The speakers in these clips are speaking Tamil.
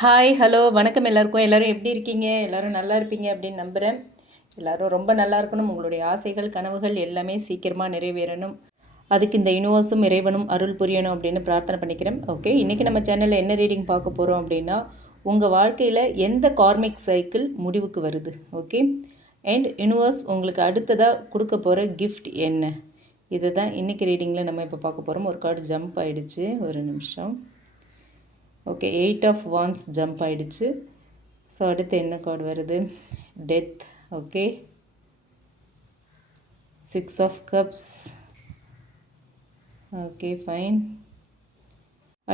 ஹாய் ஹலோ வணக்கம் எல்லாருக்கும். எல்லோரும் எப்படி இருக்கீங்க? எல்லோரும் நல்லா இருப்பீங்க அப்படின்னு நம்புகிறேன். எல்லோரும் ரொம்ப நல்லா இருக்கணும். உங்களுடைய ஆசைகள் கனவுகள் எல்லாமே சீக்கிரமாக நிறைவேறணும். அதுக்கு இந்த யூனிவர்ஸும் இறைவனும் அருள் புரியணும் அப்படின்னு பிரார்த்தனை பண்ணிக்கிறேன். ஓகே, இன்றைக்கி நம்ம சேனலில் என்ன ரீடிங் பார்க்க போகிறோம் அப்படின்னா, உங்கள் வாழ்க்கையில் எந்த கார்மிக் சைக்கிள் முடிவுக்கு வருது? ஓகே, அண்ட் யூனிவர்ஸ் உங்களுக்கு அடுத்ததாக கொடுக்க போகிற கிஃப்ட் என்ன? இதை தான் இன்றைக்கி ரீடிங்கில் நம்ம இப்போ பார்க்க போகிறோம். ஒரு கார்டு ஜம்ப் ஆகிடுச்சு, ஒரு நிமிஷம். ஓகே, 8 ஆஃப் வான்ஸ் ஜம்ப் ஆகிடுச்சு. ஸோ அடுத்து என்ன கார்டு வருது? Death. Okay, 6 of cups. Okay fine.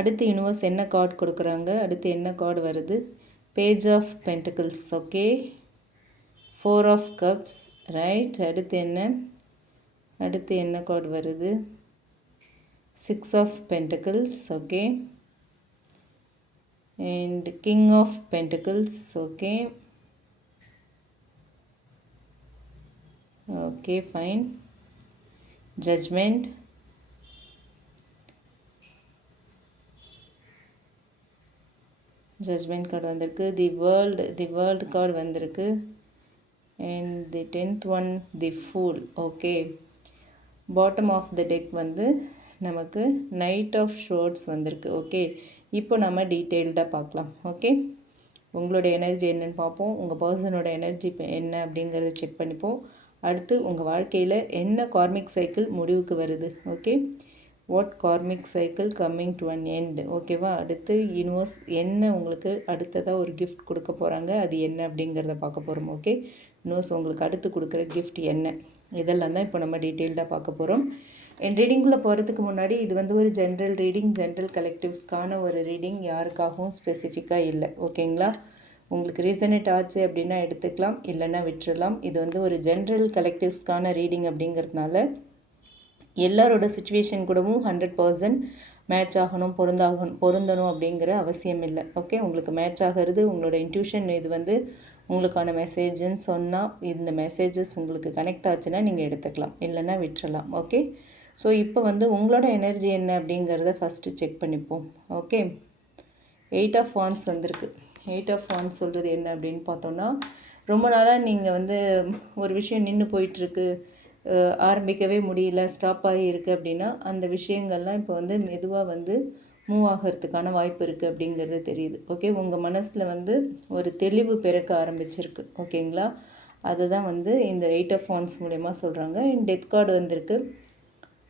அடுத்து யூனிவர்ஸ் என்ன கார்டு கொடுக்குறாங்க? அடுத்து என்ன கார்டு வருது? Page of pentacles. Okay, 4 of cups. Right. அடுத்து என்ன கார்டு வருது? 6 of pentacles. Okay, and King of Pentacles. Okay, fine. Judgment. Judgment card வந்திருக்கு. the world card வந்திருக்கு. and the 10th one, the fool. okay, bottom of the deck வந்து நமக்கு நைட் ஆஃப் ஷோர்ட்ஸ் வந்திருக்கு. ஓகே, இப்போ நம்ம டீட்டெயில்டாக பார்க்கலாம். ஓகே, உங்களோட எனர்ஜி என்னென்னு பார்ப்போம். உங்கள் பர்சனோட எனர்ஜி என்ன அப்படிங்கிறத செக் பண்ணிப்போம். அடுத்து உங்கள் வாழ்க்கையில் என்ன கார்மிக் சைக்கிள் முடிவுக்கு வருது? Okay, what karmic cycle coming to an end? ஓகேவா? அடுத்து யூனிவர்ஸ் என்ன உங்களுக்கு அடுத்ததாக ஒரு கிஃப்ட் கொடுக்க போகிறாங்க, அது என்ன அப்படிங்கிறத பார்க்க போகிறோம். ஓகே, யூனிவர்ஸ் உங்களுக்கு அடுத்து கொடுக்குற கிஃப்ட் என்ன? இதெல்லாம் தான் இப்போ நம்ம டீட்டெயில்டாக பார்க்க போகிறோம். என் ரீடிங்குள்ளே போகிறதுக்கு முன்னாடி இது வந்து ஒரு ஜென்ரல் ரீடிங், ஜென்ரல் கலெக்டிவ்ஸ்க்கான ஒரு ரீடிங், யாருக்காகவும் ஸ்பெசிஃபிக்காக இல்லை. ஓகேங்களா? உங்களுக்கு ரீசனேட் ஆச்சு அப்படின்னா எடுத்துக்கலாம், இல்லைன்னா விட்டுறலாம். இது வந்து ஒரு ஜென்ரல் கலெக்டிவ்ஸ்க்கான ரீடிங் அப்படிங்கிறதுனால எல்லாரோட சுச்சுவேஷன் கூடவும் 100% மேட்ச் ஆகணும், பொருந்தணும் அப்படிங்கிற அவசியம் இல்லை. ஓகே, உங்களுக்கு மேட்ச் ஆகிறது உங்களோட இன்ட்யூஷன். இது வந்து உங்களுக்கான மெசேஜுன்னு சொன்னால் இந்த மெசேஜஸ் உங்களுக்கு கனெக்ட் ஆச்சுன்னா நீங்கள் எடுத்துக்கலாம், இல்லைன்னா விட்டுறலாம். ஓகே, ஸோ இப்போ வந்து உங்களோட எனர்ஜி என்ன அப்படிங்கிறத ஃபஸ்ட்டு செக் பண்ணிப்போம். ஓகே, 8 ஆஃப் வான்ஸ் வந்திருக்கு. 8 ஆஃப் வான்ஸ் சொல்கிறது என்ன அப்படின்னு பார்த்தோன்னா, ரொம்ப நாளாக நீங்கள் வந்து ஒரு விஷயம் நின்று போயிட்டுருக்கு, ஆரம்பிக்கவே முடியல, ஸ்டாப் ஆகி இருக்குது அப்படின்னா அந்த விஷயங்கள்லாம் இப்போ வந்து மெதுவாக வந்து மூவ் ஆகிறதுக்கான வாய்ப்பு இருக்குது அப்படிங்கிறது தெரியுது. ஓகே, உங்கள் மனசில் வந்து ஒரு தெளிவு பிறக்க ஆரம்பிச்சிருக்கு. ஓகேங்களா? அதுதான் வந்து இந்த 8 ஆஃப் வான்ஸ் மூலயமா சொல்கிறாங்க. டெத் கார்டு வந்திருக்கு.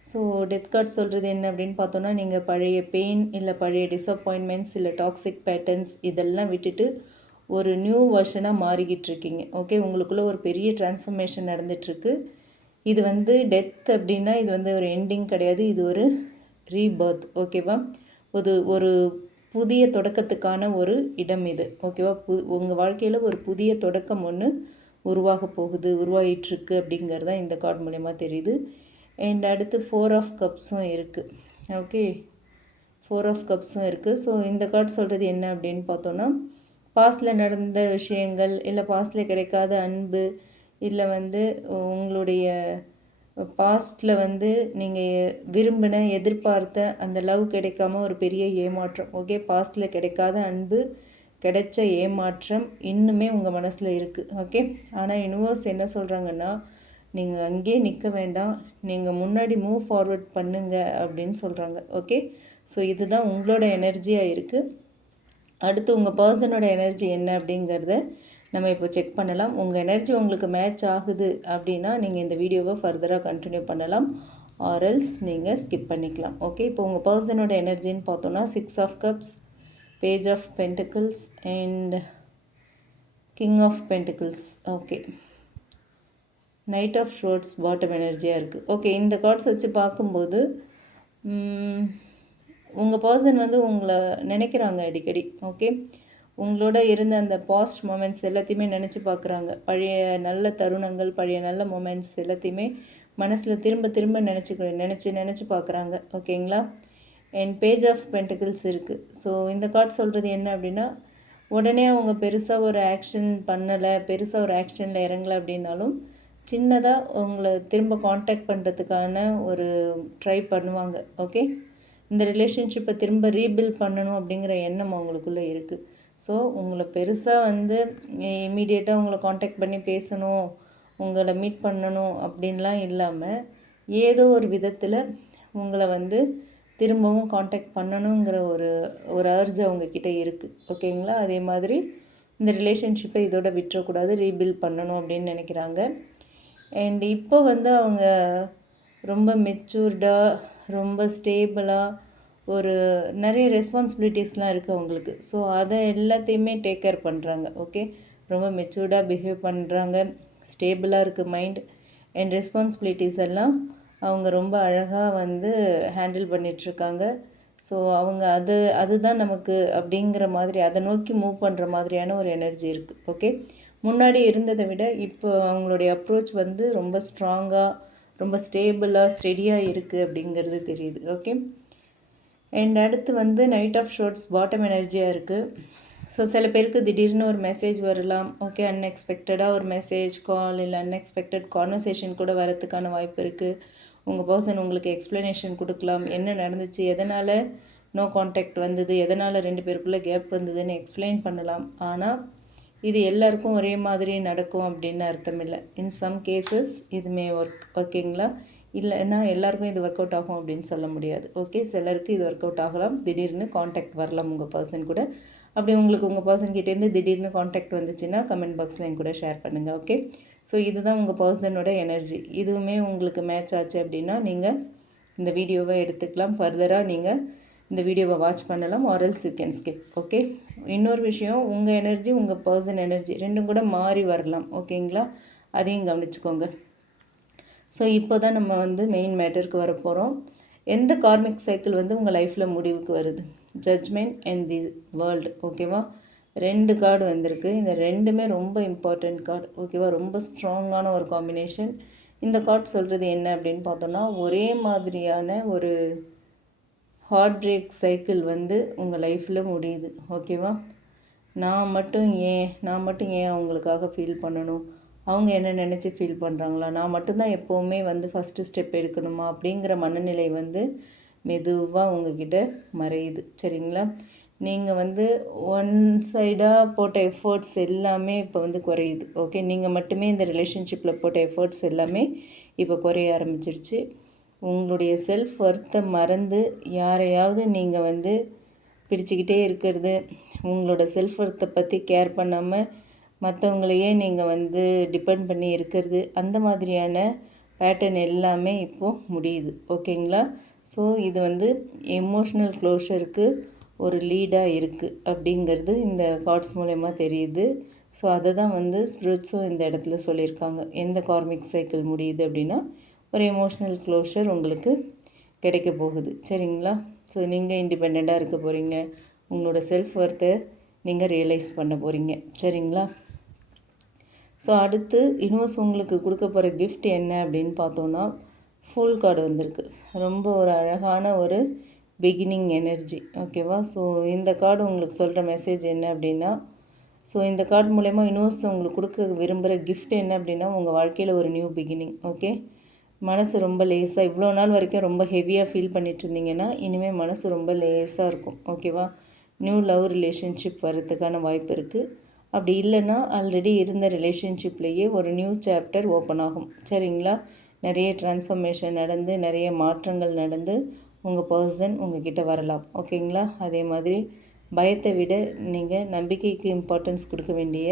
ஸோ டெத் கார்டு சொல்கிறது என்ன அப்படின்னு பார்த்தோன்னா, நீங்கள் பழைய பெயின் இல்லை பழைய டிஸப்பாயின்மெண்ட்ஸ் இல்லை டாக்ஸிக் பேட்டர்ன்ஸ் இதெல்லாம் விட்டுட்டு ஒரு நியூ வெர்ஷனாக மாறிக்கிட்டு இருக்கீங்க. ஓகே, உங்களுக்குள்ளே ஒரு பெரிய டிரான்ஸ்ஃபர்மேஷன் நடந்துகிட்ருக்கு. இது வந்து டெத் அப்படின்னா இது வந்து ஒரு எண்டிங் கிடையாது, இது ஒரு ரீபர்த். ஓகேவா? ஒரு புதிய தொடக்கத்துக்கான ஒரு இடம் இது. ஓகேவா? உங்கள் வாழ்க்கையில் ஒரு புதிய தொடக்கம் ஒன்று உருவாக போகுது, உருவாகிட்டுருக்கு அப்படிங்கிறது தான் இந்த கார்டு மூலயமா தெரியுது. அண்ட் அடுத்து 4 ஆஃப் கப்ஸும் இருக்குது. ஓகே, 4 ஆஃப் கப்ஸும் இருக்குது. ஸோ இந்த கார்டு சொல்கிறது என்ன அப்படின்னு பார்த்தோன்னா, பாஸ்டில் நடந்த விஷயங்கள் இல்லை பாஸ்டில் கிடைக்காத அன்பு இல்லை வந்து உங்களுடைய பாஸ்ட்டில் வந்து நீங்கள் விரும்பின எதிர்பார்த்த அந்த லவ் கிடைக்காம ஒரு பெரிய ஏமாற்றம். ஓகே, பாஸ்ட்டில் கிடைக்காத அன்பு, கிடைச்ச ஏமாற்றம் இன்னுமே உங்கள் மனசில் இருக்குது. ஓகே, ஆனால் யூனிவர்ஸ் என்ன சொல்கிறாங்கன்னா, நீங்கள் அங்கேயே நிற்க வேண்டாம், நீங்கள் முன்னாடி மூவ் ஃபார்வர்ட் பண்ணுங்க அப்படின்னு சொல்கிறாங்க. ஓகே, ஸோ இதுதான் உங்களோட எனர்ஜியாக இருக்குது. அடுத்து உங்கள் பர்சனோட எனர்ஜி என்ன அப்படிங்கிறத நம்ம இப்போ செக் பண்ணலாம். உங்கள் எனர்ஜி உங்களுக்கு மேட்ச் ஆகுது அப்படின்னா நீங்கள் இந்த வீடியோவை ஃபர்தராக கண்டினியூ பண்ணலாம், ஆர்எல்ஸ் நீங்கள் ஸ்கிப் பண்ணிக்கலாம். ஓகே, இப்போ உங்கள் பர்சனோட எனர்ஜின்னு பார்த்தோன்னா 6 of cups, page of pentacles and king of pentacles. Okay, knight of swords bottom எனர்ஜியாக இருக்குது. ஓகே, இந்த கார்ட்ஸ் வச்சு பார்க்கும்போது உங்கள் பர்சன் வந்து உங்களை நினைக்கிறாங்க அடிக்கடி. ஓகே, உங்களோட இருந்த அந்த பாஸ்ட் மொமெண்ட்ஸ் எல்லாத்தையுமே நினச்சி பார்க்குறாங்க. பழைய நல்ல தருணங்கள், பழைய நல்ல மொமெண்ட்ஸ் எல்லாத்தையுமே மனசில் திரும்ப திரும்ப நினச்சி பார்க்குறாங்க. ஓகேங்களா? அண்ட் பேஜ் ஆஃப் பென்டிகிள்ஸ் இருக்குது. ஸோ இந்த கார்டு சொல்கிறது என்ன அப்படின்னா, உடனே அவங்க பெருசாக ஒரு ஆக்ஷன் பண்ணலை, பெருசாக ஒரு ஆக்ஷனில் இறங்கலை அப்படின்னாலும் சின்னதாக உங்களை திரும்ப காண்டாக்ட் பண்ணுறதுக்கான ஒரு ட்ரை பண்ணுவாங்க. ஓகே, இந்த ரிலேஷன்ஷிப்பை திரும்ப ரீபில்ட் பண்ணணும் அப்படிங்கிற எண்ணம் அவங்களுக்குள்ளே இருக்குது. ஸோ உங்களை பெருசாக வந்து இமீடியட்டாக உங்களை காண்டாக்ட் பண்ணி பேசணும், உங்களை மீட் பண்ணணும் அப்படின்லாம் இல்லாமல் ஏதோ ஒரு விதத்தில் உங்களை வந்து திரும்பவும் காண்டாக்ட் பண்ணணுங்கிற ஒரு அர்ஜ் அவங்கக்கிட்ட இருக்குது. ஓகேங்களா? அதே மாதிரி இந்த ரிலேஷன்ஷிப்பை இதோட விட்டுறக்கூடாது, ரீபில்ட் பண்ணணும் அப்படின்னு நினைக்கிறாங்க. அண்ட் இப்போ வந்து அவங்க ரொம்ப மெச்சூர்டாக, ரொம்ப ஸ்டேபிளாக, ஒரு நிறைய ரெஸ்பான்சிபிலிட்டிஸ்லாம் இருக்குது அவங்களுக்கு. ஸோ அதை எல்லாத்தையுமே டேக் கேர் பண்ணுறாங்க. ஓகே, ரொம்ப மெச்சூர்டாக பிஹேவ் பண்ணுறாங்க, ஸ்டேபிளாக இருக்குது மைண்ட், அண்ட் ரெஸ்பான்சிபிலிட்டிஸ் எல்லாம் அவங்க ரொம்ப அழகாக வந்து ஹேண்டில் பண்ணிகிட்ருக்காங்க. ஸோ அவங்க அதுதான் நமக்கு அப்படிங்கிற மாதிரி அதை நோக்கி மூவ் பண்ணுற மாதிரியான ஒரு எனர்ஜி இருக்குது. ஓகே, முன்னாடி இருந்ததை விட இப்போ அவங்களுடைய அப்ரோச் வந்து ரொம்ப ஸ்ட்ராங்காக, ரொம்ப ஸ்டேபிளாக, ஸ்டெடியாக இருக்குது அப்படிங்கிறது தெரியுது. ஓகே, அண்ட் அடுத்து வந்து நைட் ஆஃப் ஷோர்ட்ஸ் பாட்டம் எனர்ஜியாக இருக்குது. ஸோ சில பேருக்கு திடீர்னு ஒரு மெசேஜ் வரலாம். ஓகே, அன்எக்ஸ்பெக்டடாக ஒரு மெசேஜ், கால் இல்லை அன்எக்ஸ்பெக்டட் கான்வர்சேஷன் கூட வரத்துக்கான வாய்ப்பு இருக்குது. உங்கள் பர்சன் உங்களுக்கு எக்ஸ்ப்ளனேஷன் கொடுக்கலாம், என்ன நடந்துச்சு, எதனால் நோ கான்டாக்ட் வந்தது, எதனால் 2 பேருக்குள்ளே கேப் வந்ததுன்னு எக்ஸ்பிளைன் பண்ணலாம். ஆனால் இது எல்லாருக்கும் ஒரே மாதிரி நடக்கும் அப்படின்னு அர்த்தம் இல்லை. இன் சம் கேசஸ் இதுமே ஓகேங்களா, இல்லைன்னா எல்லாருக்கும் இது ஒர்க் அவுட் ஆகும் அப்படின்னு சொல்ல முடியாது. ஓகே, சிலருக்கு இது ஒர்க் அவுட் ஆகலாம், திடீர்னு காண்டாக்ட் வரலாம் உங்கள் பர்சன் கூட. அப்படி உங்களுக்கு உங்கள் பர்சன்கிட்டேருந்து திடீர்னு காண்டாக்ட் வந்துச்சுன்னா கமெண்ட் பாக்ஸில் என் கூட ஷேர் பண்ணுங்கள். ஓகே, ஸோ இதுதான் உங்கள் பர்சனோட எனர்ஜி. இதுவுமே உங்களுக்கு மேட்ச் ஆச்சு அப்படின்னா நீங்கள் இந்த வீடியோவை எடுத்துக்கலாம். ஃபர்தராக நீங்கள் இந்த வீடியோவை வாட்ச் பண்ணலாம், ஆர்எல்ஸ் யூ கேன் ஸ்கிப். ஓகே, இன்னொரு விஷயம், உங்கள் எனர்ஜி உங்கள் பர்சன் எனர்ஜி ரெண்டும் கூட மாறி வரலாம். ஓகேங்களா, அதையும் கவனிச்சுக்கோங்க. ஸோ இப்போ தான் நம்ம வந்து மெயின் மேட்டருக்கு வர போகிறோம். எந்த கார்மிக் சைக்கிள் வந்து உங்கள் லைஃப்பில் முடிவுக்கு வருது? Judgement and the world. ஓகேவா, 2 கார்டு வந்திருக்கு. இந்த ரெண்டுமே ரொம்ப இம்பார்ட்டண்ட் கார்டு. ஓகேவா, ரொம்ப ஸ்ட்ராங்கான ஒரு காம்பினேஷன். இந்த கார்டு சொல்கிறது என்ன அப்படின்னு பார்த்தோன்னா, ஒரே மாதிரியான ஒரு ஹார்ட் பிரேக் சைக்கிள் வந்து உங்கள் லைஃப்பில் முடியுது. ஓகேவா, நான் மட்டும் ஏன் அவங்களுக்காக ஃபீல் பண்ணணும், அவங்க என்ன நினச்சி ஃபீல் பண்ணுறாங்களா, நான் மட்டும்தான் எப்போவுமே வந்து ஃபஸ்ட்டு ஸ்டெப் எடுக்கணுமா அப்படிங்கிற மனநிலை வந்து மெதுவாக உங்ககிட்ட மறையுது. சரிங்களா, நீங்கள் வந்து ஒன் சைடாக போட்ட எஃபர்ட்ஸ் எல்லாமே இப்போ வந்து குறையுது. ஓகே, நீங்கள் மட்டுமே இந்த ரிலேஷன்ஷிப்பில் போட்ட எஃபர்ட்ஸ் எல்லாமே இப்போ குறைய ஆரம்பிச்சிருச்சு. உங்களுடைய செல்ஃப் ஒர்த்தை மறந்து யாரையாவது நீங்கள் வந்து பிடிச்சிக்கிட்டே இருக்கிறது, உங்களோட செல்ஃப் ஒர்த்தை பற்றி கேர் பண்ணாமல் மற்றவங்களையே நீங்கள் வந்து டிபெண்ட் பண்ணி இருக்கிறது, அந்த மாதிரியான பேட்டர்ன் எல்லாமே இப்போது முடியுது. ஓகேங்களா, ஸோ இது வந்து எமோஷ்னல் க்ளோஷருக்கு ஒரு லீடாக இருக்குது அப்படிங்கிறது இந்த கார்ட்ஸ் மூலயமா தெரியுது. ஸோ அதை தான் வந்து ஸ்பிரிட்ஸும் இந்த இடத்துல சொல்லியிருக்காங்க. எந்த கார்மிக் சைக்கிள் முடியுது அப்படின்னா ஒரு எமோஷ்னல் க்ளோஷர் உங்களுக்கு கிடைக்க போகுது. சரிங்களா, ஸோ நீங்கள் இண்டிபெண்ட்டாக இருக்க போகிறீங்க, உங்களோட செல்ஃப் ஒர்த்தை நீங்கள் ரியலைஸ் பண்ண போகிறீங்க. சரிங்களா, ஸோ அடுத்து யூனிவர்ஸ் உங்களுக்கு கொடுக்க போகிற கிஃப்ட் என்ன அப்படின்னு பார்த்தோன்னா, ஃபுல் கார்டு வந்திருக்கு. ரொம்ப ஒரு அழகான ஒரு பிகினிங் எனர்ஜி. ஓகேவா, ஸோ இந்த கார்டு உங்களுக்கு சொல்கிற மெசேஜ் என்ன அப்படின்னா, ஸோ இந்த கார்டு மூலயமா யூனிவர்ஸ் உங்களுக்கு கொடுக்க விரும்புகிற கிஃப்ட் என்ன அப்படின்னா, உங்கள் வாழ்க்கையில் ஒரு நியூ பிகினிங். ஓகே, மனசு ரொம்ப லேஸாக, இவ்வளோ நாள் வரைக்கும் ரொம்ப ஹெவியாக ஃபீல் பண்ணிட்டு இருந்தீங்கன்னா இனிமேல் மனசு ரொம்ப லேஸாக இருக்கும். ஓகேவா, நியூ லவ் ரிலேஷன்ஷிப் வரதுக்கான வாய்ப்பு இருக்குது. அப்படி இல்லைன்னா ஆல்ரெடி இருந்த ரிலேஷன்ஷிப்லேயே ஒரு நியூ சாப்டர் ஓப்பன் ஆகும். சரிங்களா, நிறைய ட்ரான்ஸ்ஃபர்மேஷன் நடந்து, நிறைய மாற்றங்கள் நடந்து உங்கள் பர்சன் உங்ககிட்ட வரலாம். ஓகேங்களா, அதே மாதிரி பயத்தை விட நீங்கள் நம்பிக்கைக்கு இம்பார்ட்டன்ஸ் கொடுக்க வேண்டிய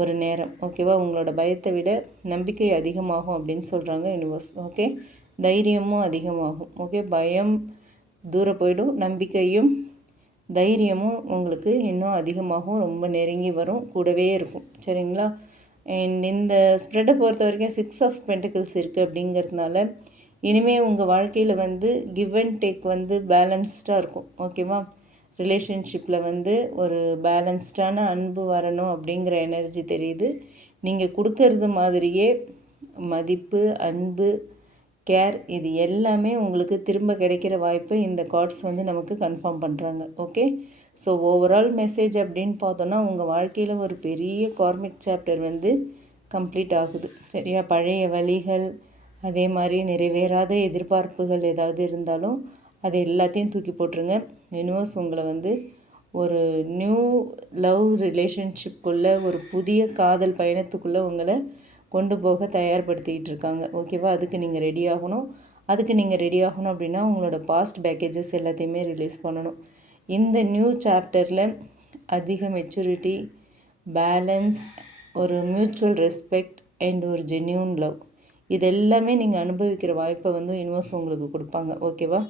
ஒரு நேரம். ஓகேவா, உங்களோட பயத்தை விட நம்பிக்கை அதிகமாகும் அப்படின்னு சொல்கிறாங்க யூனிவர்ஸ். ஓகே, தைரியமும் அதிகமாகும். ஓகே, பயம் தூர போயிடும், நம்பிக்கையும் தைரியமும் உங்களுக்கு இன்னும் அதிகமாகும், ரொம்ப நெருங்கி வரும், கூடவே இருக்கும். சரிங்களா, அண்ட் இந்த ஸ்ப்ரெட்டை பொறுத்த வரைக்கும் 6 ஆஃப் பென்டிகிள்ஸ் இருக்குது அப்படிங்கிறதுனால இனிமேல் உங்கள் வாழ்க்கையில் வந்து கிவ் அண்ட் டேக் வந்து பேலன்ஸ்டாக இருக்கும். ஓகேவா, ரிலேஷன்ஷிப்பில் வந்து ஒரு பேலன்ஸ்டான அன்பு வரணும் அப்படிங்கிற எனர்ஜி தெரியுது. நீங்கள் கொடுக்கறது மாதிரியே மதிப்பு, அன்பு, கேர் இது எல்லாமே உங்களுக்கு திரும்ப கிடைக்கிற வாய்ப்பை இந்த கார்ட்ஸ் வந்து நமக்கு கன்ஃபார்ம் பண்ணுறாங்க. ஓகே, ஸோ ஓவரால் மெசேஜ் அப்படின்னு பார்த்தோன்னா, உங்கள் வாழ்க்கையில் ஒரு பெரிய கார்மிக் சாப்டர் வந்து கம்ப்ளீட் ஆகுது. சரியா, பழைய வழிகள், அதே மாதிரி நிறைவேறாத எதிர்பார்ப்புகள் ஏதாவது இருந்தாலும் அது எல்லாத்தையும் தூக்கி போட்டுருங்க. யூனிவர்ஸ் உங்களை வந்து ஒரு நியூ லவ் ரிலேஷன்ஷிப்குள்ளே, ஒரு புதிய காதல் பயணத்துக்குள்ளே உங்களை கொண்டு போக தயார்படுத்திக்கிட்டு இருக்காங்க. ஓகேவா? அதுக்கு நீங்கள் ரெடி ஆகணும். அப்படின்னா உங்களோட பாஸ்ட் பேக்கேஜஸ் எல்லாத்தையுமே ரிலீஸ் பண்ணணும். இந்த நியூ சாப்டரில் அதிக மெச்சூரிட்டி, பேலன்ஸ், ஒரு மியூச்சுவல் ரெஸ்பெக்ட் அண்ட் ஒரு ஜென்யூன் லவ், இது எல்லாமே நீங்கள் அனுபவிக்கிற வாய்ப்பை வந்து யூனிவர்ஸ் உங்களுக்கு கொடுப்பாங்க. ஓகேவா?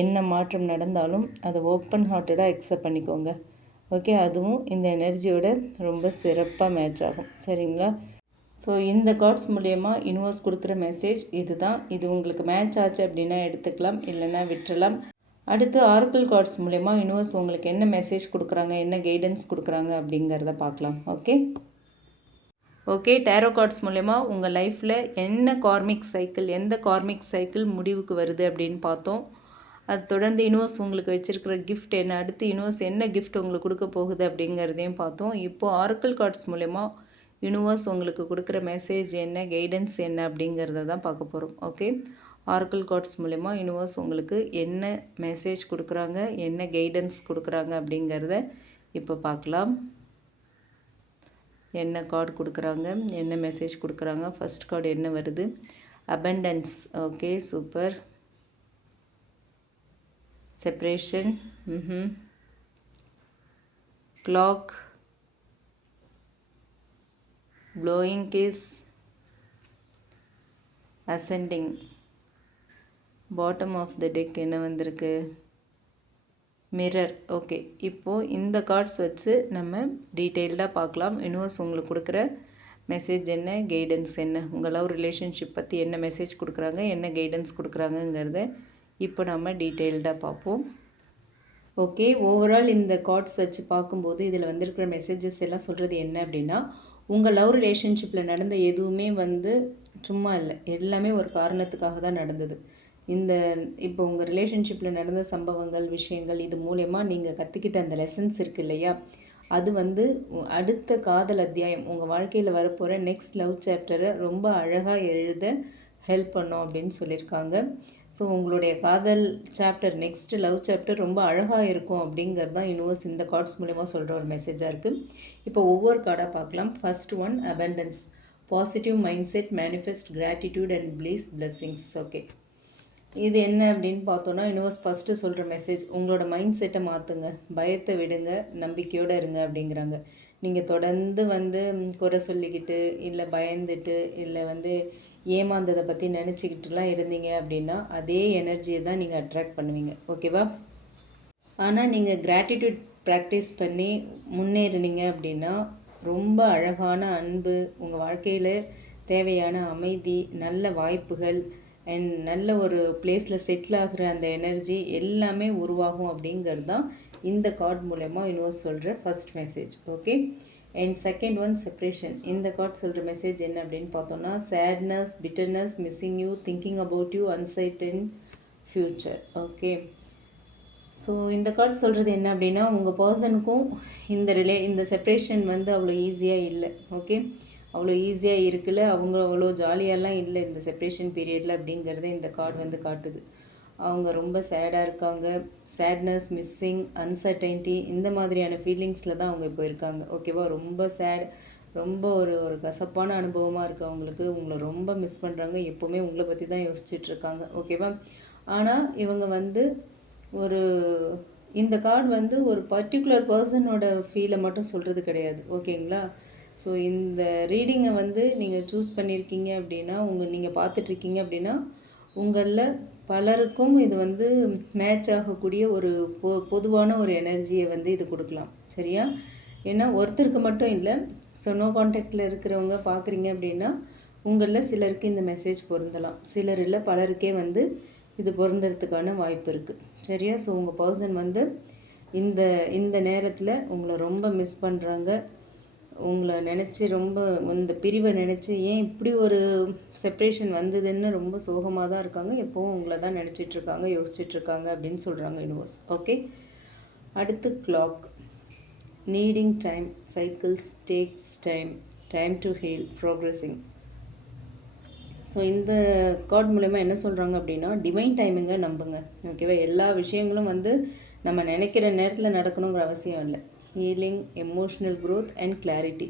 என்ன மாற்றம் நடந்தாலும் அதை ஓப்பன் ஹார்ட்டடாக அக்செப்ட் பண்ணிக்கோங்க. ஓகே? அதுவும் இந்த எனர்ஜியோட ரொம்ப சிறப்பாக மேட்ச் ஆகும். சரிங்களா? ஸோ இந்த கார்ட்ஸ் மூலயமா யூனிவர்ஸ் கொடுக்குற மெசேஜ் இதுதான். இது உங்களுக்கு மேட்ச் ஆச்சு அப்படின்னா எடுத்துக்கலாம், இல்லைன்னா விட்டுறலாம். அடுத்து ஆரக்கிள் கார்ட்ஸ் மூலயமா யூனிவர்ஸ் உங்களுக்கு என்ன மெசேஜ் கொடுக்குறாங்க, என்ன கைடன்ஸ் கொடுக்குறாங்க அப்படிங்கிறத பார்க்கலாம். ஓகே, டேரோ கார்ட்ஸ் மூலயமா உங்கள் லைஃப்பில் என்ன கார்மிக் சைக்கிள், எந்த கார்மிக் சைக்கிள் முடிவுக்கு வருது அப்படின்னு பார்த்தோம். அது தொடர்ந்து யூனிவர்ஸ் உங்களுக்கு வச்சுருக்கிற கிஃப்ட் என்ன, அடுத்து யூனிவர்ஸ் என்ன கிஃப்ட் உங்களுக்கு கொடுக்க போகுது அப்படிங்கிறதையும் பார்த்தோம். இப்போது ஆரக்கிள் கார்ட்ஸ் மூலயமா யூனிவர்ஸ் உங்களுக்கு கொடுக்குற மெசேஜ் என்ன, கைடன்ஸ் என்ன அப்படிங்கிறத தான் பார்க்க போகிறோம். ஓகே, ஆரக்கிள் கார்ட்ஸ் மூலமா யூனிவர்ஸ் உங்களுக்கு என்ன மெசேஜ் கொடுக்குறாங்க, என்ன கைடன்ஸ் கொடுக்குறாங்க அப்படிங்கிறத இப்போ பார்க்கலாம். என்ன கார்டு கொடுக்குறாங்க, என்ன மெசேஜ் கொடுக்குறாங்க. ஃபர்ஸ்ட் கார்டு என்ன வருது? Abundance. Okay, super. Separation, clock, blowing kiss, ascending. Bottom of the deck என்ன வந்திருக்கு? மிரர். ஓகே, இப்போது இந்த கார்ட்ஸ் வச்சு நம்ம டீட்டெயில்டாக பார்க்கலாம். யூனிவர்ஸ் உங்களுக்கு கொடுக்குற மெசேஜ் என்ன, கைடன்ஸ் என்ன, உங்கள் லவ் ரிலேஷன்ஷிப் பற்றி என்ன மெசேஜ் கொடுக்குறாங்க, என்ன கைடன்ஸ் கொடுக்குறாங்கங்கிறத இப்போ நம்ம டீட்டெயில்டாக பார்ப்போம். ஓகே, ஓவரால் இந்த கார்ட்ஸ் வச்சு பார்க்கும்போது இதில் வந்திருக்கிற மெசேஜஸ் எல்லாம் சொல்கிறது என்ன அப்படின்னா, உங்கள் லவ் ரிலேஷன்ஷிப்பில் நடந்த எதுவுமே வந்து சும்மா இல்லை, எல்லாமே ஒரு காரணத்துக்காக தான் நடந்தது. இப்போ உங்கள் ரிலேஷன்ஷிப்பில் நடந்த சம்பவங்கள், விஷயங்கள், இது மூலயமா நீங்கள் கற்றுக்கிட்ட அந்த லெசன்ஸ் இருக்குது இல்லையா, அது வந்து அடுத்த காதல் அத்தியாயம், உங்கள் வாழ்க்கையில் வரப்போகிற நெக்ஸ்ட் லவ் சாப்டரை ரொம்ப அழகாக எழுத ஹெல்ப் பண்ணோம் அப்படின்னு சொல்லியிருக்காங்க. ஸோ உங்களுடைய காதல் சாப்டர், நெக்ஸ்ட் லவ் சாப்டர் ரொம்ப அழகாக இருக்கும் அப்படிங்கிறது தான் யூனிவர்ஸ் இந்த கார்ட்ஸ் மூலமா சொல்கிற ஒரு மெசேஜாக இருக்குது. இப்போ ஒவ்வொரு கார்டாக பார்க்கலாம். First one abundance. Positive mind set, manifest gratitude and please blessings. Okay, இது என்ன அப்படின்னு பார்த்தோன்னா, யூனிவர்ஸ் ஃபஸ்ட்டு சொல்கிற மெசேஜ், உங்களோட மைண்ட் செட்டை மாற்றுங்க, பயத்தை விடுங்க, நம்பிக்கையோடு இருங்க அப்படிங்கிறாங்க. நீங்கள் தொடர்ந்து வந்து குறை சொல்லிக்கிட்டு, இல்லை பயந்துட்டு, இல்லை வந்து ஏமாந்ததை பற்றி நினச்சிக்கிட்டுலாம் இருந்தீங்க அப்படின்னா அதே எனர்ஜியை தான் நீங்கள் அட்ராக்ட் பண்ணுவீங்க. ஓகேவா? ஆனால் நீங்கள் கிராட்டிடியூட் ப்ராக்டிஸ் பண்ணி முன்னேறினீங்க அப்படின்னா ரொம்ப அழகான அன்பு, உங்கள் வாழ்க்கையில் தேவையான அமைதி, நல்ல வாய்ப்புகள் அண்ட் நல்ல ஒரு பிளேஸில் செட்டில் ஆகிற அந்த எனர்ஜி எல்லாமே உருவாகும் அப்படிங்கிறது தான் இந்த கார்டு மூலமா யூனிவர்ஸ் சொல்கிற first message. Okay, and second one separation. இந்த கார்டு சொல்கிற மெசேஜ் என்ன அப்படின்னு பார்த்தோன்னா, sadness, bitterness, missing you, thinking about you, uncertain future. Okay, so இந்த கார்டு சொல்கிறது என்ன அப்படின்னா, உங்கள் பர்சனுக்கும் இந்த செப்ரேஷன் வந்து அவ்வளோ ஈஸியாக இல்லை. ஓகே, அவ்வளோ ஈஸியாக இருக்குல்ல, அவங்க அவ்வளோ ஜாலியாலாம் இல்லை இந்த செப்ரேஷன் பீரியடில் அப்படிங்கிறத இந்த கார்டு வந்து காட்டுது. அவங்க ரொம்ப சேடாக இருக்காங்க. சேட்னஸ், மிஸ்ஸிங், அன்சர்டைனிட்டி, இந்த மாதிரியான ஃபீலிங்ஸில் தான் அவங்க இப்போ இருக்காங்க. ஓகேவா? ரொம்ப சேட், ரொம்ப ஒரு கசப்பான அனுபவமாக இருக்குது அவங்களுக்கு. உங்களை ரொம்ப மிஸ் பண்ணுறாங்க, எப்போவுமே உங்களை பற்றி தான் யோசிச்சுட்ருக்காங்க. ஓகேவா? ஆனால் இவங்க வந்து இந்த கார்டு வந்து ஒரு பர்டிகுலர் பர்சனோட ஃபீலை மட்டும் சொல்கிறது கிடையாது. ஓகேங்களா? ஸோ இந்த ரீடிங்கை வந்து நீங்கள் சூஸ் பண்ணியிருக்கீங்க அப்படின்னா, நீங்கள் பார்த்துட்ருக்கீங்க அப்படின்னா, உங்களில் பலருக்கும் இது வந்து மேட்ச் ஆகக்கூடிய ஒரு பொதுவான ஒரு எனர்ஜியை வந்து இது கொடுக்கலாம். சரியா? ஏன்னா ஒருத்தருக்கு மட்டும் இல்லை. ஸோ நோ கான்டாக்டில் இருக்கிறவங்க பார்க்குறீங்க அப்படின்னா உங்களில் சிலருக்கு இந்த மெசேஜ் பொருந்தலாம், சிலர் இல்லை பலருக்கே வந்து இது பொருந்துறதுக்கான வாய்ப்பு இருக்குது. சரியா? ஸோ உங்கள் பர்சன் வந்து இந்த நேரத்தில் உங்களை ரொம்ப மிஸ் பண்ணுறாங்க. உங்களை நினச்சி ரொம்ப இந்த பிரிவை நினச்சி ஏன் இப்படி ஒரு செப்ரேஷன் வந்ததுன்னு ரொம்ப சோகமாக தான் இருக்காங்க. எப்போவும் உங்களை தான் நினச்சிட்ருக்காங்க, யோசிச்சுட்ருக்காங்க அப்படின்னு சொல்கிறாங்க யூனிவர்ஸ். ஓகே, அடுத்து clock. Needing time, cycles, takes time, time to heal, progressing. So so இந்த கார்டு மூலமா என்ன சொல்கிறாங்க அப்படின்னா, டிவைன் டைமிங்கை நம்புங்க. ஓகேவா? எல்லா விஷயங்களும் வந்து நம்ம நினைக்கிற நேரத்தில் நடக்கணுங்கிற அவசியம் இல்லை. Healing, emotional growth and clarity,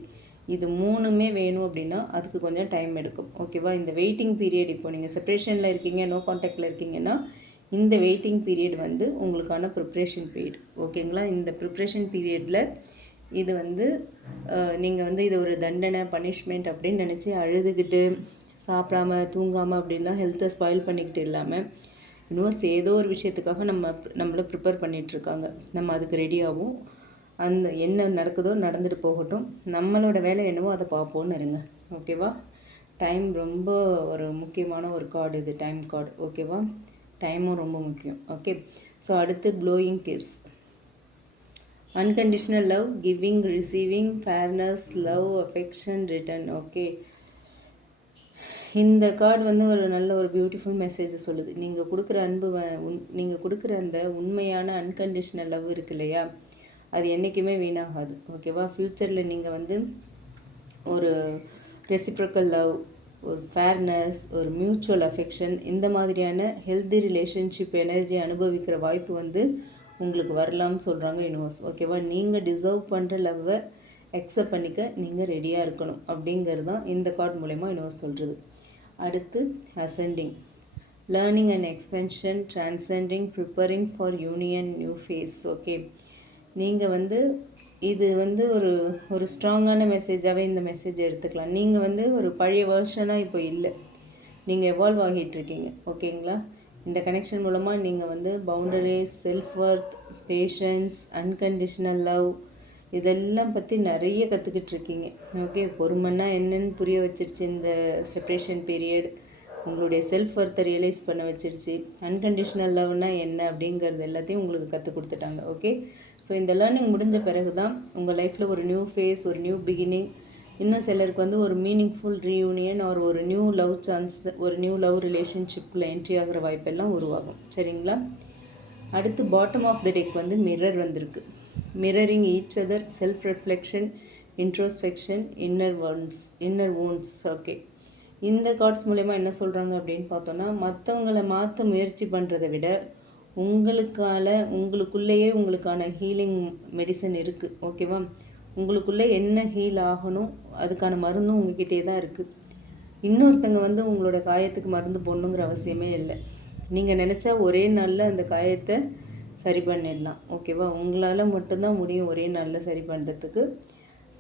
இது 3மே வேணும் அப்படின்னா அதுக்கு கொஞ்சம் டைம் எடுக்கும். ஓகேவா? இந்த வெயிட்டிங் பீரியட், இப்போ நீங்கள் செப்பரேஷனில் இருக்கீங்க, நோ கான்டாக்டில் இருக்கீங்கன்னா இந்த வெயிட்டிங் பீரியட் வந்து உங்களுக்கான ப்ரிப்ரேஷன் பீரியட். ஓகேங்களா? இந்த ப்ரிப்ரேஷன் பீரியடில் இது வந்து நீங்கள் வந்து இது ஒரு தண்டனை, பனிஷ்மெண்ட் அப்படின்னு நினச்சி அழுதுகிட்டு சாப்பிடாம தூங்காமல் அப்படின்லாம் ஹெல்த்தை ஸ்பாயில் பண்ணிக்கிட்டு இல்லாமல் இன்னும் ஏதோ ஒரு விஷயத்துக்காக நம்மளை ப்ரிப்பேர் பண்ணிகிட்ருக்காங்க. நம்ம அதுக்கு ரெடியாகவும் அந்த என்ன நடக்குதோ நடந்துட்டு போகட்டும், நம்மளோட வேலை என்னவோ அதை பார்ப்போன்னு இருங்க. ஓகேவா? டைம் ரொம்ப ஒரு முக்கியமான ஒரு கார்டு இது, டைம் கார்டு. ஓகேவா? டைமும் ரொம்ப முக்கியம். ஓகே, ஸோ அடுத்து blowing kiss. Unconditional love, giving, receiving, fairness, love, affection, return. Okay, இந்த கார்டு வந்து ஒரு நல்ல ஒரு பியூட்டிஃபுல் மெசேஜை சொல்லுது. நீங்கள் கொடுக்குற அன்பு நீங்கள் கொடுக்குற அந்த உண்மையான அன்கண்டிஷனல் லவ் இருக்கு இல்லையா, அது என்றைக்குமே வீணாகாது. ஓகேவா? ஃப்யூச்சரில் நீங்கள் வந்து ஒரு ரெசிப்ரோக்கல் லவ், ஒரு ஃபேர்னஸ், ஒரு மியூச்சுவல் அஃபெக்ஷன், இந்த மாதிரியான ஹெல்தி ரிலேஷன்ஷிப் எனர்ஜி அனுபவிக்கிற வாய்ப்பு வந்து உங்களுக்கு வரலாம்னு சொல்கிறாங்க யூனிவர்ஸ். ஓகேவா? நீங்கள் டிசர்வ் பண்ணுற லவ்வை அக்செப்ட் பண்ணிக்க நீங்கள் ரெடியாக இருக்கணும் அப்படிங்கிறது தான் இந்த கார்டு மூலமா யூனிவர்ஸ் சொல்கிறது. அடுத்து ascending, learning and expansion, transcending, preparing for union, new phase. Okay, நீங்கள் வந்து இது வந்து ஒரு ஸ்ட்ராங்கான மெசேஜாகவே இந்த மெசேஜ் எடுத்துக்கலாம். நீங்கள் வந்து ஒரு பழைய வேர்ஷனாக இப்போ இல்லை, நீங்கள் எவால்வ் ஆகிட்டுருக்கீங்க. ஓகேங்களா? இந்த கனெக்ஷன் மூலமாக நீங்கள் வந்து boundaries, self worth, patience, unconditional love, இதெல்லாம் பற்றி நிறைய கற்றுக்கிட்டு இருக்கீங்க. ஓகே, பொறுமைன்னா என்னன்னு புரிய வச்சிருச்சு இந்த செப்ரேஷன் பீரியட். உங்களுடைய செல்ஃப் ஒர்த்தை ரியலைஸ் பண்ண வச்சிருச்சு. அன்கண்டிஷனல் லவ்னா என்ன அப்படிங்கிறது எல்லாத்தையும் உங்களுக்கு கற்றுக் கொடுத்துட்டாங்க. ஓகே, ஸோ இந்த லேர்னிங் முடிஞ்ச பிறகு தான் உங்கள் லைஃப்பில் ஒரு நியூ ஃபேஸ், ஒரு நியூ பிகினிங், இன்னும் சிலருக்கு வந்து ஒரு மீனிங்ஃபுல் ரீயூனியன் ஆர் ஒரு நியூ லவ் சான்ஸ், ஒரு நியூ லவ் ரிலேஷன்ஷிப்பில் என்ட்ரி ஆகிற வாய்ப்பெல்லாம் உருவாகும். சரிங்களா? அடுத்து பாட்டம் ஆஃப் த டெக் வந்து மிரர் வந்திருக்கு. Mirroring each other, self reflection, introspection, inner wounds. Okay, இந்த கார்ட்ஸ் மூலமா என்ன சொல்கிறாங்க அப்படின்னு பார்த்தோன்னா, மற்றவங்களை மாற்ற முயற்சி பண்ணுறதை விட உங்களுக்குள்ளேயே உங்களுக்கான ஹீலிங் மெடிசன் இருக்குது. ஓகேவா? உங்களுக்குள்ளே என்ன ஹீல் ஆகணும் அதுக்கான மருந்தும் உங்ககிட்டே தான் இருக்குது. இன்னொருத்தங்க வந்து உங்களோட காயத்துக்கு மருந்து போடணுங்கிற அவசியமே இல்லை. நீங்கள் நினச்சா ஒரே நாளில் அந்த காயத்தை சரி பண்ணிடலாம். ஓகேவா? உங்களால் மட்டும்தான் முடியும் ஒரே நாளில் சரி பண்ணுறதுக்கு.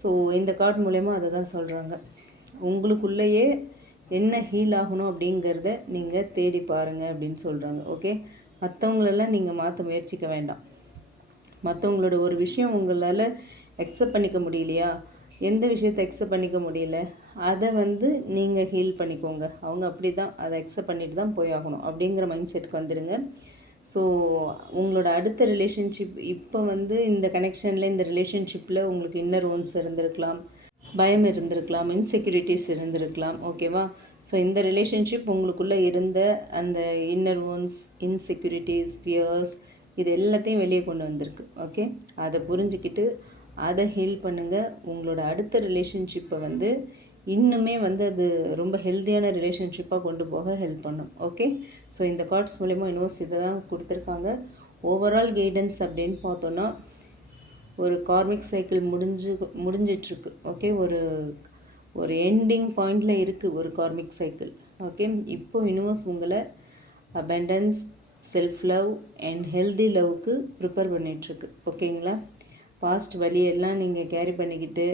ஸோ இந்த கார்டு மூலமா அதை தான் சொல்கிறாங்க. உங்களுக்குள்ளேயே என்ன ஹீல் ஆகணும் அப்படிங்கிறத நீங்கள் தேடி பாருங்கள் அப்படின்னு சொல்கிறாங்க. ஓகே, மற்றவங்களெல்லாம் நீங்கள் மாற்ற முயற்சிக்க வேண்டாம். மற்றவங்களோட ஒரு விஷயம் உங்களால் அக்செப்ட் பண்ணிக்க முடியலையா, எந்த விஷயத்தை அக்செப்ட் பண்ணிக்க முடியல, அதை வந்து நீங்கள் ஹீல் பண்ணிக்கோங்க. அவங்க அப்படி தான் அதை அக்செப்ட் பண்ணிட்டு தான் போய் ஆகணும் அப்படிங்கிற மைண்ட் செட்டுக்கு வந்துடுங்க. ஸோ உங்களோட அடுத்த ரிலேஷன்ஷிப் இப்போ வந்து இந்த கனெக்ஷனில், இந்த ரிலேஷன்ஷிப்பில் உங்களுக்கு இன்னர் wounds இருந்திருக்கலாம், பயம் இருந்திருக்கலாம், இன்செக்யூரிட்டிஸ் இருந்திருக்கலாம். ஓகேவா? ஸோ இந்த ரிலேஷன்ஷிப் உங்களுக்குள்ளே இருந்த அந்த இன்னர் wounds, இன்செக்யூரிட்டிஸ், ஃபியர்ஸ், இது எல்லாத்தையும் வெளியே கொண்டு வந்திருக்கு. ஓகே, அதை புரிஞ்சுக்கிட்டு அதை ஹீல் பண்ணுங்கள். உங்களோட அடுத்த ரிலேஷன்ஷிப்பை வந்து இன்னுமே வந்து அது ரொம்ப ஹெல்த்தியான ரிலேஷன்ஷிப்பாக கொண்டு போக ஹெல்ப் பண்ணும். ஓகே, ஸோ இந்த கார்ட்ஸ் மூலமா யூனிவர்ஸ் இதை தான் கொடுத்துருக்காங்க. ஓவரால் கைடன்ஸ் அப்படின்னு பார்த்தோன்னா, ஒரு கார்மிக் சைக்கிள் முடிஞ்சிட்ருக்கு. ஓகே, ஒரு எண்டிங் பாயிண்டில் இருக்குது ஒரு கார்மிக் சைக்கிள். ஓகே, இப்போ யூனிவர்ஸ் உங்களை abundance, self love and healthy லவ்க்கு ப்ரிப்பேர் பண்ணிகிட்ருக்கு. ஓகேங்களா? பாஸ்ட் வழியெல்லாம் நீங்கள் கேரி பண்ணிக்கிட்டு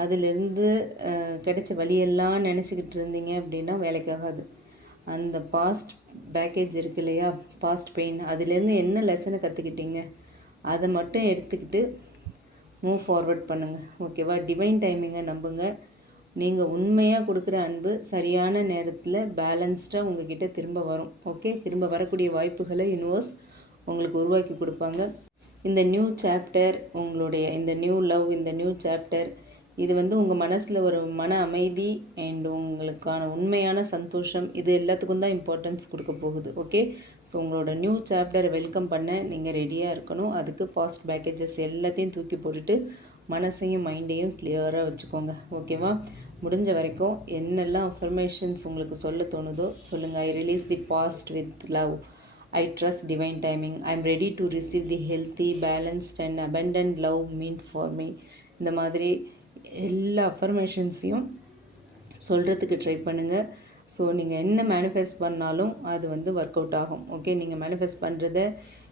அதிலிருந்து கிடைச்ச வழியெல்லாம் நினச்சிக்கிட்டு இருந்தீங்க அப்படின்னா வேலைக்காகாது. அந்த பாஸ்ட் பேக்கேஜ் இருக்கு இல்லையா, பாஸ்ட் பெயின், அதுலேருந்து என்ன லெசனை கற்றுக்கிட்டீங்க அதை மட்டும் எடுத்துக்கிட்டு மூவ் ஃபார்வர்ட் பண்ணுங்கள். ஓகேவா? டிவைன் டைமிங்கை நம்புங்க. நீங்கள் உண்மையாக கொடுக்குற அன்பு சரியான நேரத்தில் பேலன்ஸ்டாக உங்ககிட்ட திரும்ப வரும். ஓகே, திரும்ப வரக்கூடிய வாய்ப்புகளை யூனிவர்ஸ் உங்களுக்கு உருவாக்கி கொடுப்பாங்க. இந்த நியூ சாப்டர், உங்களுடைய இந்த நியூ லவ், இந்த நியூ சாப்டர், இது வந்து உங்கள் மனசில் ஒரு மன அமைதி அண்ட் உங்களுக்கான உண்மையான சந்தோஷம், இது எல்லாத்துக்கும் தான் இம்பார்ட்டன்ஸ் கொடுக்க போகுது. ஓகே, ஸோ உங்களோட நியூ சாப்டரை வெல்கம் பண்ண நீங்கள் ரெடியாக இருக்கணும். அதுக்கு பாஸ்ட் பேக்கேஜஸ் எல்லாத்தையும் தூக்கி போட்டுட்டு மனசையும் மைண்டையும் கிளியராக வச்சுக்கோங்க. ஓகேவா? முடிஞ்ச வரைக்கும் என்னெல்லாம் அஃபர்மேஷன்ஸ் உங்களுக்கு சொல்ல தோணுதோ சொல்லுங்கள். I release the past with love. I trust divine timing. I am ready to receive the healthy, balanced and abundant love meant for me. இந்த மாதிரி எல்லா அஃபர்மேஷன்ஸையும் சொல்கிறதுக்கு ட்ரை பண்ணுங்கள். ஸோ நீங்கள் என்ன மேனிஃபெஸ்ட் பண்ணாலும் அது வந்து ஒர்க் அவுட் ஆகும். ஓகே, நீங்கள் மேனிஃபெஸ்ட் பண்ணுறத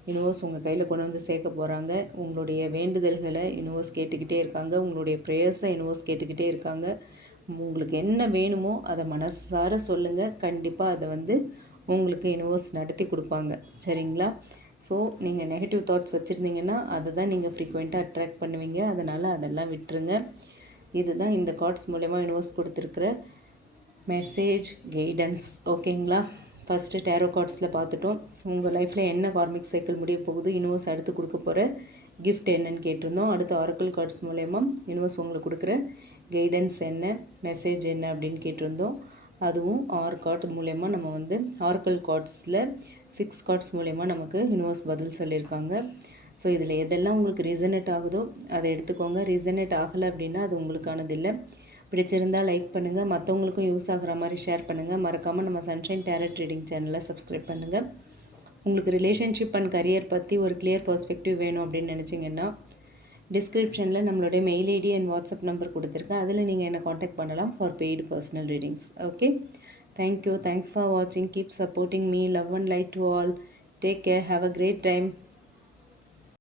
யூனிவர்ஸ் உங்கள் கையில் கொண்டு வந்து சேர்க்க போகிறாங்க. உங்களுடைய வேண்டுதல்களை யூனிவர்ஸ் கேட்டுக்கிட்டே இருக்காங்க. உங்களுடைய ப்ரேயர்ஸை யூனிவர்ஸ் கேட்டுக்கிட்டே இருக்காங்க. உங்களுக்கு என்ன வேணுமோ அதை மனசார சொல்லுங்கள். கண்டிப்பாக அதை வந்து உங்களுக்கு யூனிவர்ஸ் நடத்தி கொடுப்பாங்க. சரிங்களா? ஸோ நீங்கள் நெகட்டிவ் தாட்ஸ் வச்சுருந்தீங்கன்னா அதை தான் நீங்கள் ஃப்ரீக்வெண்ட்டாக அட்ராக்ட் பண்ணுவீங்க. அதனால் அதெல்லாம் விட்டுருங்க. இதுதான் இந்த கார்ட்ஸ் மூலமா யூனிவர்ஸ் கொடுத்துருக்குற மெசேஜ் கைடன்ஸ். ஓகேங்களா? ஃபஸ்ட்டு டேரோ கார்ட்ஸில் பார்த்துட்டோம். உங்கள் லைஃப்பில் என்ன கார்மிக் சைக்கிள் முடிய போகுது, யூனிவர்ஸ் அடுத்து கொடுக்க போகிற கிஃப்ட் என்னன்னு கேட்டிருந்தோம். அடுத்து ஆரக்கிள் கார்ட்ஸ் மூலயமா யூனிவர்ஸ் உங்களுக்கு கொடுக்குற கைடன்ஸ் என்ன, மெசேஜ் என்ன அப்படின்னு கேட்டிருந்தோம். அதுவும் 6 கார்டு மூலயமா நம்ம வந்து ஆரக்கிள் கார்ட்ஸில் 6 கார்ட்ஸ் மூலயமா நமக்கு யூனிவர்ஸ் பதில் சொல்லியிருக்காங்க. ஸோ இதில் எதெல்லாம் உங்களுக்கு ரீசனேட் ஆகுதோ அதை எடுத்துக்கோங்க. ரீசனேட் ஆகலை அப்படின்னா அது உங்களுக்கானது இல்லை. பிடிச்சிருந்தால் லைக் பண்ணுங்கள், மற்றவங்களுக்கும் யூஸ் ஆகிற மாதிரி ஷேர் பண்ணுங்கள். மறக்காமல் நம்ம சன்ஷைன் டேரட் ரீடிங் சேனலை சப்ஸ்கிரைப் பண்ணுங்கள். உங்களுக்கு ரிலேஷன்ஷிப் அண்ட் கரியர் பற்றி ஒரு கிளியர் பர்ஸ்பெக்டிவ் வேணும் அப்படின்னு நினச்சிங்கன்னா டிஸ்கிரிப்ஷனில் நம்மளுடைய mail ID and WhatsApp number கொடுத்துருக்கேன். அதில் நீங்கள் என்னை காண்டாக்ட் பண்ணலாம் for paid personal readings. Okay, thank you. Thanks for வாட்சிங். Keep supporting me. Love and light to all. Take care. Have a great time.